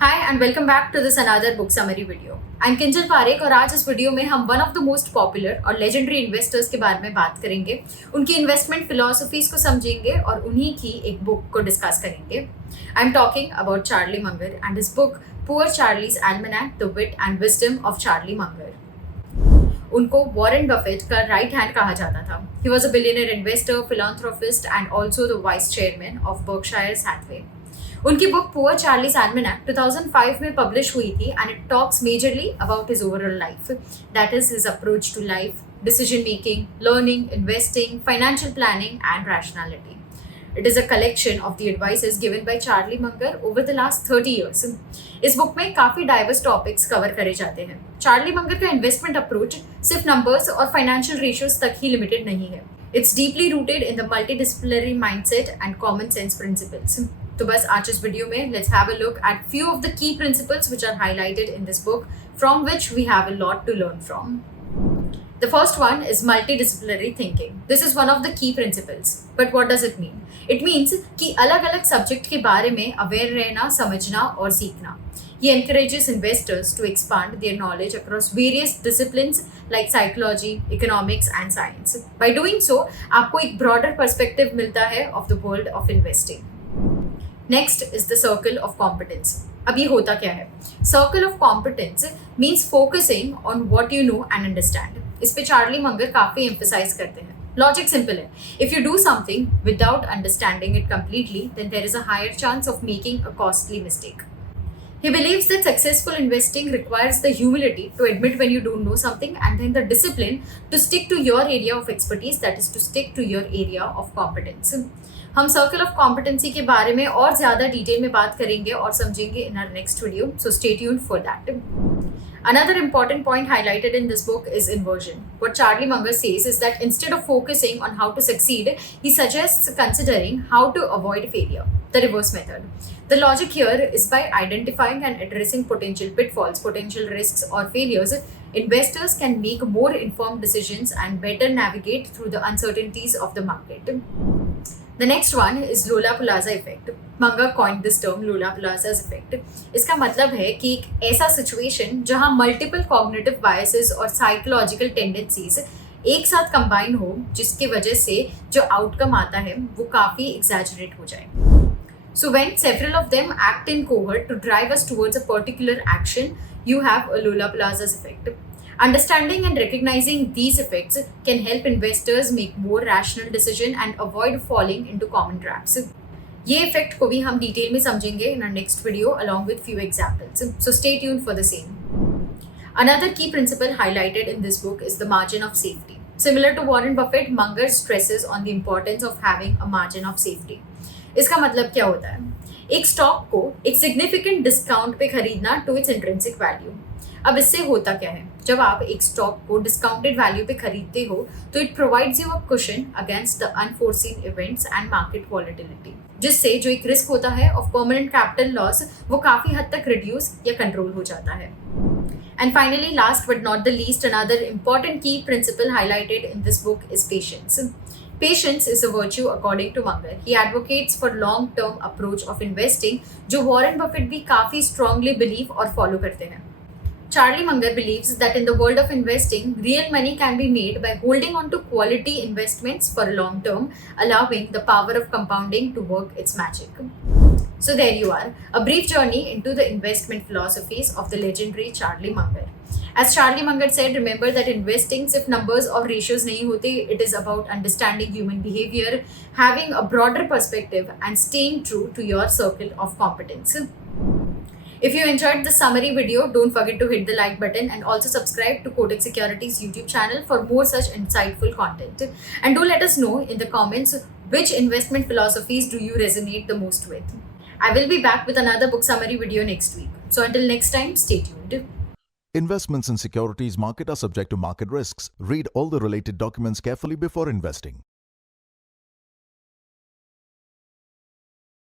Hi and welcome back to this another book summary video. I am Kinjal Parekh और आज इस video में हम one of the most popular और लेजेंडरी इन्वेस्टर्स के बारे में बात करेंगे, उनकी इन्वेस्टमेंट फिलॉसफीज को समझेंगे और उन्हीं की एक बुक को डिस्कस करेंगे। I am talking about Charlie Munger and his book Poor Charlie's Almanack the wit and wisdom of Charlie Munger. उनको वॉरेन बफेट का राइट हैंड कहा जाता था। He was a billionaire investor, philanthropist and also the vice chairman of Berkshire Hathaway. उनकी book Poor Charlie's Almanack 2005 में publish हुई थी and it talks majorly about his overall life, that is his approach to life, decision making, learning, investing, financial planning, and rationality. It is a collection of the advices given by Charlie Munger over the last 30 years. इस book में काफी diverse topics cover करे जाते हैं। Charlie Munger का investment approach सिर्फ numbers और financial ratios तक ही लिमिटेड नहीं है। It's deeply rooted in the multidisciplinary mindset and common sense principles. तो बस आज इस वीडियो में let's have a look at few of the key principles which are highlighted in this book from which we have a lot to learn from. The first one is multidisciplinary thinking. This is one of the key principles. But what does it mean? It means कि अलग-अलग subject के बारे में aware रहना, समझना और सीखना. He encourages investors to expand their knowledge across various disciplines like psychology, economics and science. By doing so, आपको एक broader perspective मिलता है of the world of investing. Next is the circle of competence. अब ये होता क्या है? Circle of competence means focusing on what you know and understand. इस पे चार्ली मंगर काफी एम्फसाइज करते हैं। लॉजिक सिंपल है, if you do something without understanding it completely then there is a higher chance of making a costly mistake. He believes that successful investing requires the humility to admit when you don't know something and then the discipline to stick to your area of expertise, that is to stick to your area of competence. हम circle of competency के बारे में और ज्यादा detail में बात करेंगे और समझेंगे in our next video, so stay tuned for that. Another important point highlighted in this book is inversion. What Charlie Munger says is that instead of focusing on how to succeed, he suggests considering how to avoid failure, the reverse method. The logic here is by identifying and addressing potential pitfalls, potential risks or failures, investors can make more informed decisions and better navigate through the uncertainties of the market. The next one is Lollapalooza effect. Munger coined this term Lollapalooza's effect. इसका मतलब है कि एक ऐसा situation जहां multiple cognitive biases और psychological tendencies एक साथ कंबाइन हो, जिसके वजह से जो आउटकम आता है वो काफी एग्जैजरेट हो जाए. So when several of them act in cohort to drive us towards a particular action, you have a Lollapalooza's effect. Understanding and recognizing these effects can help investors make more rational decision and avoid falling into common traps. ये effect को भी हम detail में समझेंगे in our next video along with few examples. So stay tuned for the same. Another key principle highlighted in this book is the margin of safety. Similar to Warren Buffett, Munger stresses on the importance of having a margin of safety. इसका मतलब क्या होता है? एक stock को एक significant discount पे खरीदना टू इट्स इंट्रिंसिक वैल्यू. अब इससे होता क्या है? जब आप एक स्टॉक को डिस्काउंटेड वैल्यू पे खरीदते हो तो it provides you a cushion against the unforeseen events and market volatility, जिससे जो एक रिस्क होता है ऑफ परमानेंट कैपिटल लॉस वो काफी हद तक रिड्यूस या कंट्रोल हो जाता है. And finally, last but not the least, another important key principle highlighted in this book is patience. Patience is a virtue according to Munger. He advocates for long-term approach of investing, जो Warren Buffett भी काफी strongly believe और follow करते हैं. Charlie Munger believes that in the world of investing, real money can be made by holding on to quality investments for long term, allowing the power of compounding to work its magic. So there you are, a brief journey into the investment philosophies of the legendary Charlie Munger. As Charlie Munger said, remember that investing सिर्फ numbers और ratios नहीं होते. It is about understanding human behavior, having a broader perspective and staying true to your circle of competence. If you enjoyed this summary video, don't forget to hit the like button and also subscribe to Kotak Securities YouTube channel for more such insightful content. And do let us know in the comments which investment philosophies do you resonate the most with. I will be back with another book summary video next week. So until next time, stay tuned. Investments in securities market are subject to market risks. Read all the related documents carefully before investing.